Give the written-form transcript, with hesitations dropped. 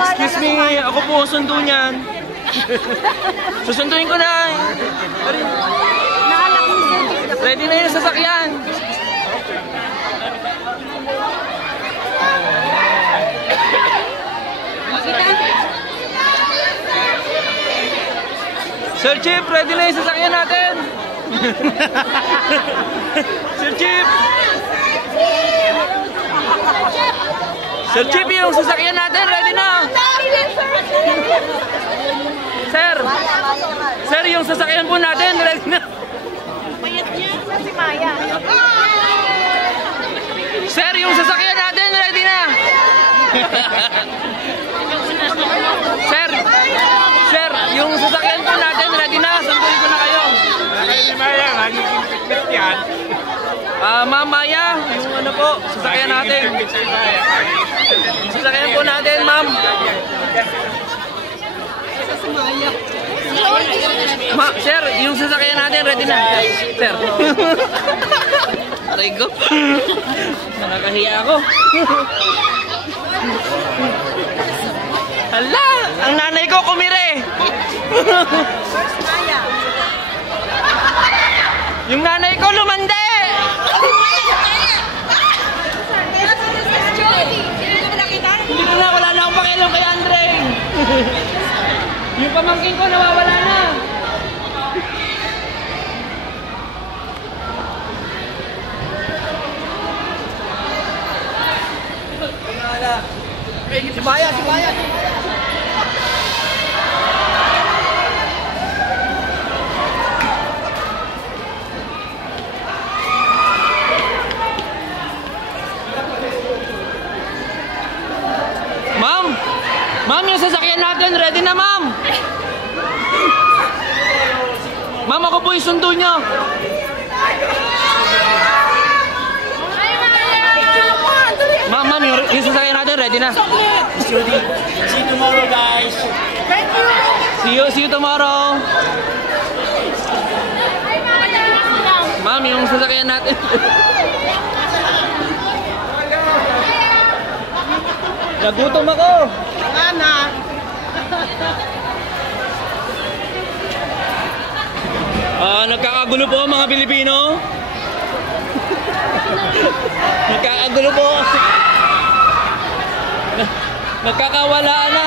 Excuse me, ako po ang sundo niyan. Susunduin ko na. Ready na yung sasakyan. Sir Chief, ready na yung sasakyan natin. Sir Chief. Sir Chief, yung sasakyan natin, ready na. Sir, sir, yung sasakyan po natin, ready na. Payat niya si Maya. Sir, yung sasakyan natin, ready na. Sir, sir, yung sasakyan po natin, ready na. Sunduin ko na kayo. Si Maya, magiging fitness yan. Ma'am Maya, yung ano po, sasakyan natin. Yung sasakyan po natin, ma'am. Sir, yung sasakyan natin, ready na. Sir. Aray ko. Nakakahiya ako. Hala, ang nanay ko kumire. Yung nanay ko lumande. Hindi na, wala na akong pakialam kay Andre. Yung pamangkin ko nawawala na. Si Maya, si Maya. Ma'am! Ma'am, yung sasakyan natin, ready na, ma'am! Ma'am, ako po yung sundo nyo. Ma'am, ma'am, yung sasakyan natin, ready na. See you tomorrow, guys. See you tomorrow. Ma'am, yung sasakyan natin. Nagutom ako. Ana. Nagkakagulo po mga Pilipino. Nagkakagulo po. Nagkakawala na.